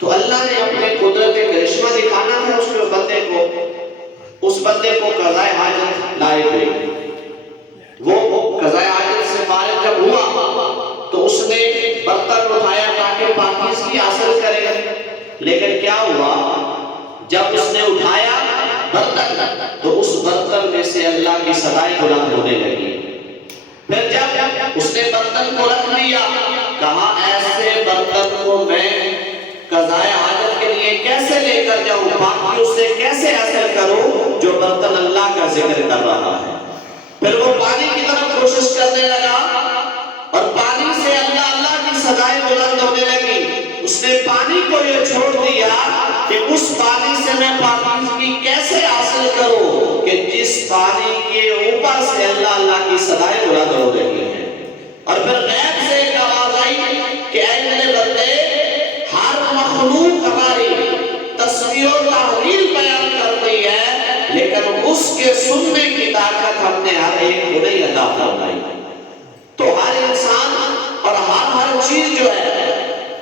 تو اللہ نے اپنے قدرت کرشمہ دکھانا تھا اس بندے کو قضائے حاجت لائے ہوئے. وہ قضائے حاجت سے فارغ جب ہوا تو اس نے برتن اٹھایا تاکہ پاکیزگی حاصل کرے. لیکن کیا ہوا، جب اس نے اٹھایا برتن تو اس برتن میں سے اللہ کی صدائیں بلند ہونے لگی. پھر جب اس نے برتن کو رکھ لیا، کہا ایسے برتن کو میں قضائے حاجت کے لیے کیسے لے کر جاؤں، باقی اس سے کیسے حاصل کروں جو برتن اللہ کا ذکر کر رہا ہے. پھر وہ پانی کی طرف کوشش کرنے لگا اور پانی سے اللہ اللہ کی صدائیں بلند ہونے لگی. اس نے پانی کو یہ چھوڑ دیا کہ اس پانی سے میں پاکیزگی کیسے حاصل کروں کہ جس پانی کے اوپر سے اللہ اللہ کی صدائیں بلند ہو رہی ہیں. اور پھر غیب سے ایک آواز آئی کہ اے میرے بندے، ہر مخلوق ہماری تسبیح و تحلیل بیان کرتی ہے، لیکن اس کے سننے کی طاقت ہم نے ہر ایک کو نہیں عطا فرمائی. تو ہر انسان اور ہر چیز جو ہے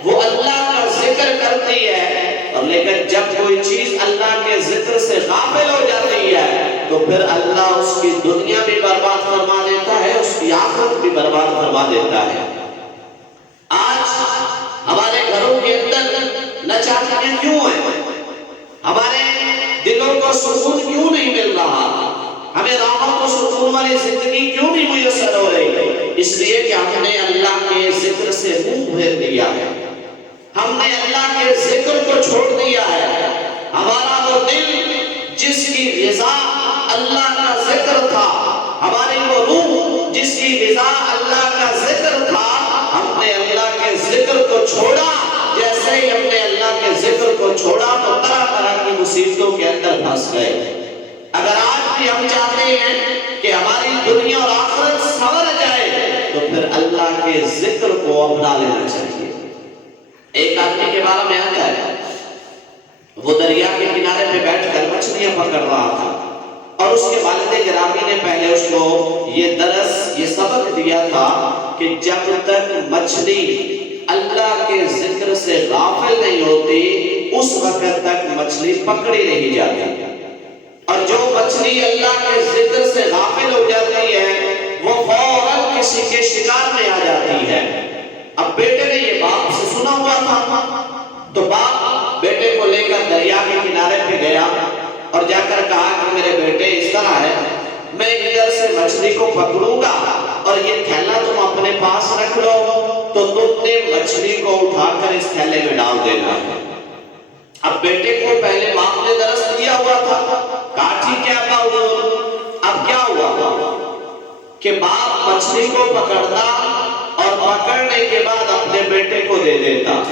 وہ اللہ کا ذکر کرتی ہے، اور لیکن جب کوئی چیز اللہ کے ذکر سے غافل ہو جاتی ہے تو پھر اللہ اس کی دنیا بھی برباد فرما دیتا ہے، اس کی آخرت بھی برباد فرما دیتا ہے. آج ہمارے گھروں کے اندر ناچاکیاں کیوں ہیں؟ ہمارے دلوں کو سکون کیوں نہیں مل رہا؟ ہمیں راحت و سکون والی زندگی کیوں نہیں میسر ہو رہی؟ اس لیے کہ ہم نے اللہ کے ذکر سے منہ پھیر دیا ہے، ہم نے اللہ کے ذکر کو چھوڑ دیا ہے. ہمارا وہ دل جس کی غذا اللہ کا ذکر تھا، ہماری وہ روح جس کی غذا اللہ کا ذکر تھا، ہم نے اللہ کے ذکر کو چھوڑا. جیسے ہی ہم نے اللہ کے ذکر کو چھوڑا تو طرح طرح کی مصیبتوں کے اندر پھنس گئے. اگر آج بھی ہم چاہتے ہیں کہ ہماری دنیا اور آخرت سنور جائے تو پھر اللہ کے ذکر کو اپنا لینا چاہیے. ایک آدمی کے بارے میں آتا ہے، وہ دریا کے کنارے پہ بیٹھ کر مچھلیاں پکڑ رہا تھا، اور اس کے والد گرامی نے پہلے اس کو یہ سبق دیا تھا کہ جب تک مچھلی اللہ کے ذکر سے غافل نہیں ہوتی اس وقت تک مچھلی پکڑی نہیں جاتی. اور جو مچھلی اللہ کے ذکر سے غافل ہو جاتی ہے وہ فوراً کسی کے شکار میں آ جاتی ہے. اب بیٹے نے یہ باپ سے سنا ہوا تھا تو باپ بیٹے کو لے کر دریا کے کنارے پہ گیا اور جا کر کہا کہ میرے بیٹے اس طرح ہے، میں ادھر سے مچھلی کو پکڑوں گا اور یہ تھیلا تم اپنے پاس رکھ لو، تو تم نے مچھلی کو اٹھا کر اس تھیلے میں ڈال دینا ہے. اب بیٹے کو پہلے باپ نے درس دیا ہوا تھا، کہا ٹھیک ہے ابا حضور. اب کیا ہوا کہ باپ مچھلی کو پکڑتا اور پکڑنے کے بعد اپنے بیٹے کو دے دیتا.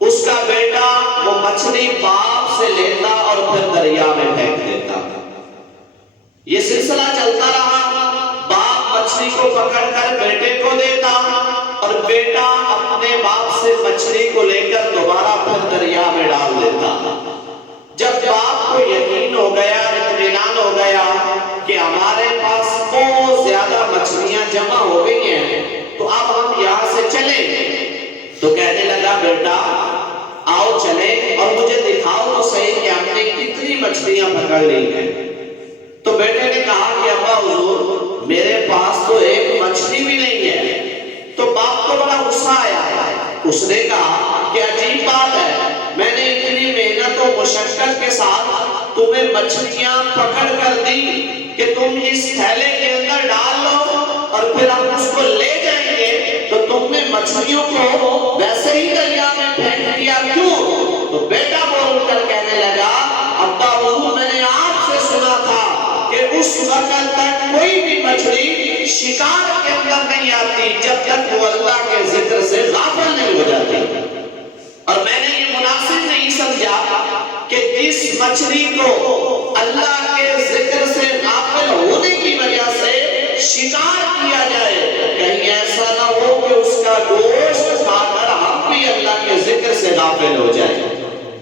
اس کا بیٹا وہ مچھلی باپ سے لیتا اور پھر دریا میں پھینک دیتا. یہ سلسلہ چلتا رہا. باپ مچھلی کو پکڑ کر بیٹے کو دیتا اور بیٹا اپنے باپ سے مچھلی کو لے کر دوبارہ پھر دریا میں ڈال دیتا. جب باپ کو یقین ہو گیا، اطمینان ہو گیا کہ ہمارے پاس بہت زیادہ مچھلیاں جمع ہو گئی ہیں تو اب ہم یہاں سے چلیں، تو کہنے لگا بیٹا آؤ چلیں اور مجھے دکھاؤ تو صحیح کہ ہم نے کتنی مچھلیاں پکڑ لی ہیں. تو بیٹے نے کہا کہ ابا حضور میرے پاس تو ایک مچھلی بھی نہیں ہے. تو باپ کو بڑا غصہ آیا. اس نے کہا کہ عجیب بات ہے، میں نے اتنی محنت و مشقت کے ساتھ تمہیں مچھلیاں پکڑ کر دی کہ تم اس تھیلے کے اندر ڈال لو اور پھر ہم اس کو لے جائیں گے، تو تم نے مچھلیوں کو ویسے ہی دریا میں پھینک دیا کیوں؟ تو بیٹا بول کر کہنے لگا ابا حضور میں نے آپ سے سنا تھا کہ اس وقت تک کوئی بھی مچھلی شکار کے اندر نہیں آتی جب تک وہ اللہ کے ذکر سے غافل نہیں ہو جاتی. اور میں نے یہ مناسب نہیں سمجھا کہ جس مچھلی کو اللہ کے ذکر سے غافل ہونے کی وجہ سے شکار کیا جائے، کہیں ایسا نہ ہو کہ اس کا گوشت کھا کر ہم بھی اللہ کے ذکر سے غافل ہو جائیں.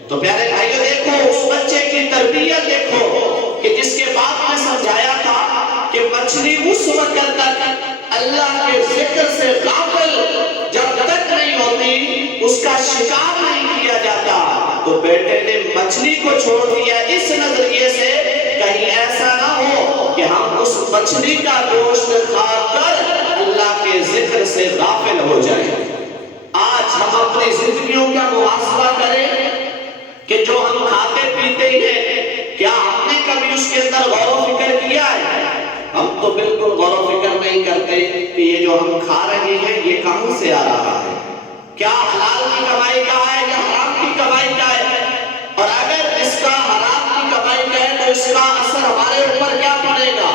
تو پیارے بھائیو دیکھو اس بچے کی تربیت دیکھو کہ جس کے باپ نے سمجھایا تھا کہ مچھلی اس وقت تک اللہ کے ذکر سے غافل جب تک نہیں ہوتی اس کا شکار نہیں کیا تو بیٹے نے مچھلی کو چھوڑ دیا اس نظریے سے کہیں ایسا نہ ہو کہ ہم اس مچھلی کا گوشت کھا کر اللہ کے ذکر سے غافل ہو جائیں۔ آج ہم اپنی زندگیوں کا محاسبہ کریں کہ جو ہم کھاتے پیتے ہیں کیا ہم نے کبھی اس کے اندر غور و فکر کیا ہے؟ ہم تو بالکل غور و فکر نہیں کرتے کہ یہ جو ہم کھا رہے ہیں یہ کہاں سے آ رہا ہے، کیا حلال کی کمائی کا ہے یا حرام کی کمائی کا ہے، اور اگر اس کا حرام کی کمائی کا ہے تو اس کا اثر ہمارے اوپر کیا پڑے گا،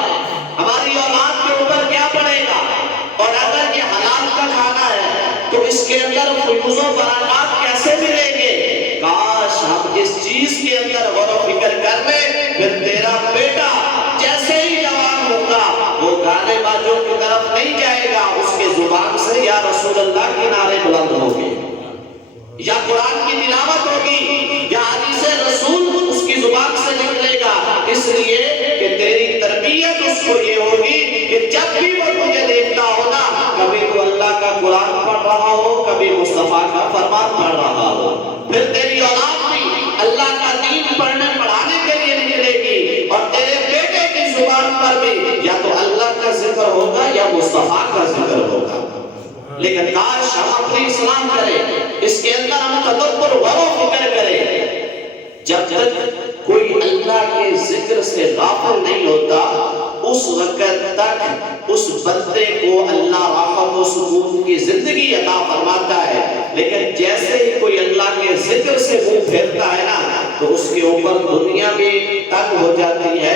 ہماری اولاد کے اوپر کیا پڑے گا، اور اگر یہ حلال کا کھانا ہے تو اس کے اندر فیوز و برکات کیسے ملیں گے؟ کاش ہم اس چیز کے اندر غور و فکر کر لیں، پھر تیرا بیٹا جیسے ہی جوان ہوگا وہ گانے بازوں کی طرف نہیں جائے گا، اس کے زبان سے یا رسول اللہ کے نعرے بلند ہوں گے، یا قرآن کی تلاوت ہوگی، یا حدیث رسول اس کی زبان سے نکلے گا، اس لیے کہ تیری تربیت اس کو یہ ہوگی کہ جب بھی وہ تجھے دیکھتا ہوگا کبھی تو اللہ کا قرآن پڑھ رہا ہو، کبھی مصطفیٰ کا فرمان پڑھ رہا ہو، پھر تیری اولاد بھی اللہ کا دین پڑھنے پڑھانے کے لیے نکلے گی، اور تیرے بیٹے کی زبان پر بھی یا تو اللہ کا ذکر ہوگا یا مصطفیٰ کا ذکر ہوگا۔ لیکن کاش ہم اپنی اسلام کریں، اس کے اندر ہم تدبر غور و فکر کریں، جب تک کوئی اللہ کے ذکر سے غافل نہیں ہوتا اس وقت تک اس بندے کو اللہ راحت و سکون کی زندگی عطا فرماتا ہے، لیکن جیسے ہی کوئی اللہ کے ذکر سے منہ پھیرتا ہے نا تو اس کے اوپر دنیا بھی تنگ ہو جاتی ہے۔